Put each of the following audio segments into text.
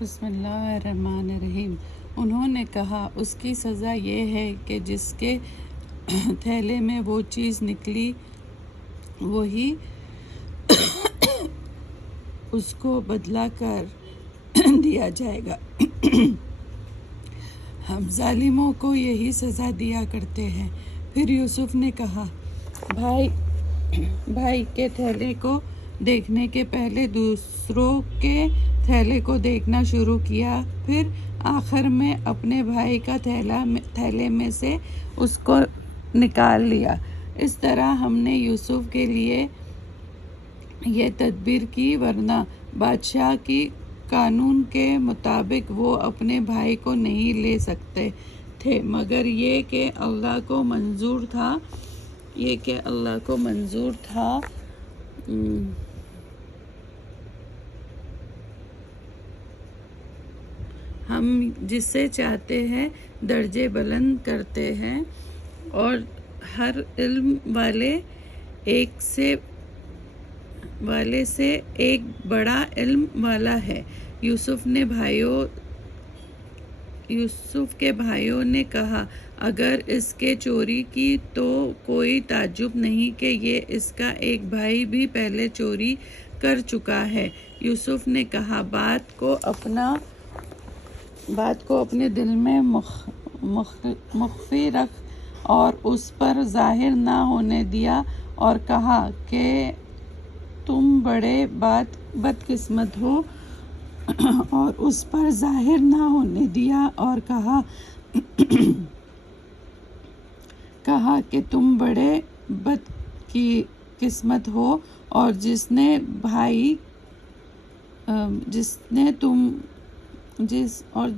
بسم اللہ الرحمن الرحیم۔ انہوں نے کہا اس کی سزا یہ ہے کہ جس کے تھیلے میں وہ چیز نکلی وہی اس کو بدلا کر دیا جائے گا۔ ہم ظالموں کو یہی سزا دیا کرتے ہیں۔ پھر یوسف نے کہا بھائی کے تھیلے کو دیکھنے کے پہلے دوسروں کے تھیلے کو دیکھنا شروع کیا، پھر آخر میں اپنے بھائی کا تھیلے میں سے اس کو نکال لیا۔ اس طرح ہم نے یوسف کے لیے یہ تدبیر کی، ورنہ بادشاہ کی قانون کے مطابق وہ اپنے بھائی کو نہیں لے سکتے تھے، مگر یہ کہ اللہ کو منظور تھا ہم جسے چاہتے ہیں درجے بلند کرتے ہیں، اور ہر علم والے سے ایک بڑا علم والا ہے۔ یوسف کے بھائیوں نے کہا اگر اس کے چوری کی تو کوئی تعجب نہیں کہ یہ اس کا ایک بھائی بھی پہلے چوری کر چکا ہے۔ یوسف نے کہا بات کو اپنے دل میں مخفی رکھ اور اس پر ظاہر نہ ہونے دیا، اور کہا کہ تم بڑے بدقسمت ہو، اور اس پر ظاہر نہ ہونے دیا اور کہا کہ تم بڑے بدقسمت ہو، اور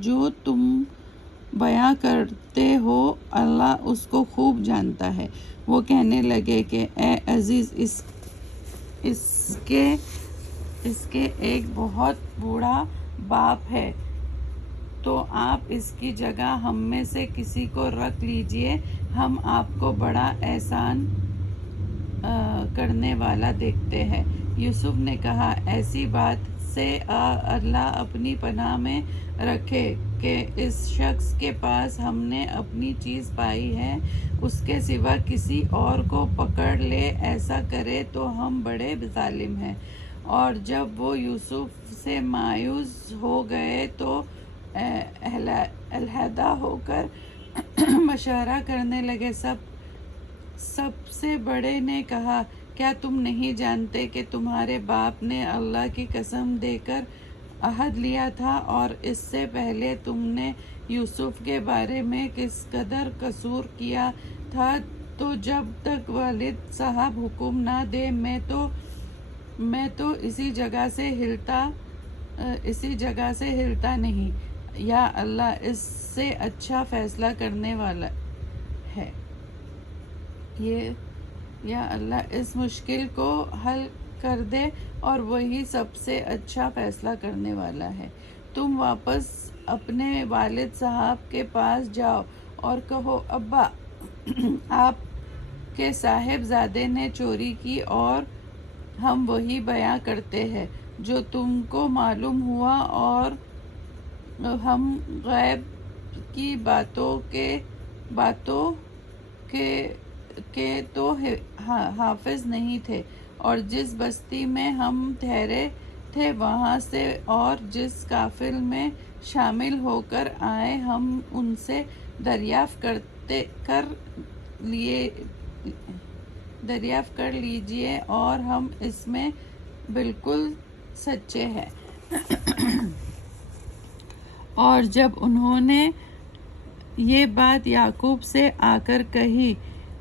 جو تم بیاں کرتے ہو اللہ اس کو خوب جانتا ہے۔ وہ کہنے لگے کہ اے عزیز، اس کے ایک بہت بوڑھا باپ ہے، تو آپ اس کی جگہ ہم میں سے کسی کو رکھ لیجئے، ہم آپ کو بڑا احسان کرنے والا دیکھتے ہیں۔ یوسف نے کہا ایسی بات سے اللہ اپنی پناہ میں رکھے کہ اس شخص کے پاس ہم نے اپنی چیز پائی ہے، اس کے سوا کسی اور کو پکڑ لے، ایسا کرے تو ہم بڑے ظالم ہیں۔ اور جب وہ یوسف سے مایوس ہو گئے تو علیحدہ ہو کر مشورہ کرنے لگے۔ سب سے بڑے نے کہا کیا تم نہیں جانتے کہ تمہارے باپ نے اللہ کی قسم دے کر عہد لیا تھا، اور اس سے پہلے تم نے یوسف کے بارے میں کس قدر قصور کیا تھا، تو جب تک والد صاحب حکم نہ دے میں تو اسی جگہ سے ہلتا نہیں۔ یا اللہ اس سے اچھا فیصلہ کرنے والا ہے۔ یا اللہ اس مشکل کو حل کر دے، اور وہی سب سے اچھا فیصلہ کرنے والا ہے۔ تم واپس اپنے والد صاحب کے پاس جاؤ اور کہو ابا، آپ کے صاحبزادے نے چوری کی، اور ہم وہی بیاں کرتے ہیں جو تم کو معلوم ہوا، اور ہم غیب کی باتوں کے تو حافظ نہیں تھے، اور جس بستی میں ہم ٹھہرے تھے وہاں سے اور جس قافلے میں شامل ہو کر آئے ہم ان سے دریافت کر لیجئے، اور ہم اس میں بالکل سچے ہیں۔ اور جب انہوں نے یہ بات یعقوب سے آ کر کہی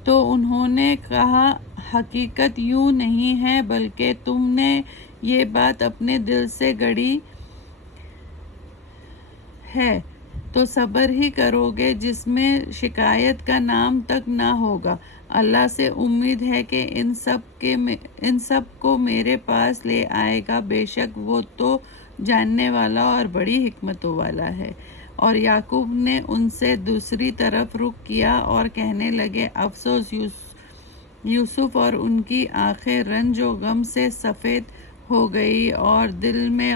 تو انہوں نے کہا حقیقت یوں نہیں ہے، بلکہ تم نے یہ بات اپنے دل سے گڑھی ہے، تو صبر ہی کرو گے جس میں شکایت کا نام تک نہ ہوگا۔ اللہ سے امید ہے کہ ان سب کو میرے پاس لے آئے گا، بے شک وہ تو جاننے والا اور بڑی حکمتوں والا ہے۔ اور یعقوب نے ان سے دوسری طرف رخ کیا اور کہنے لگے افسوس یوسف، اور ان کی آنکھیں رنج و غم سے سفید ہو گئی اور دل میں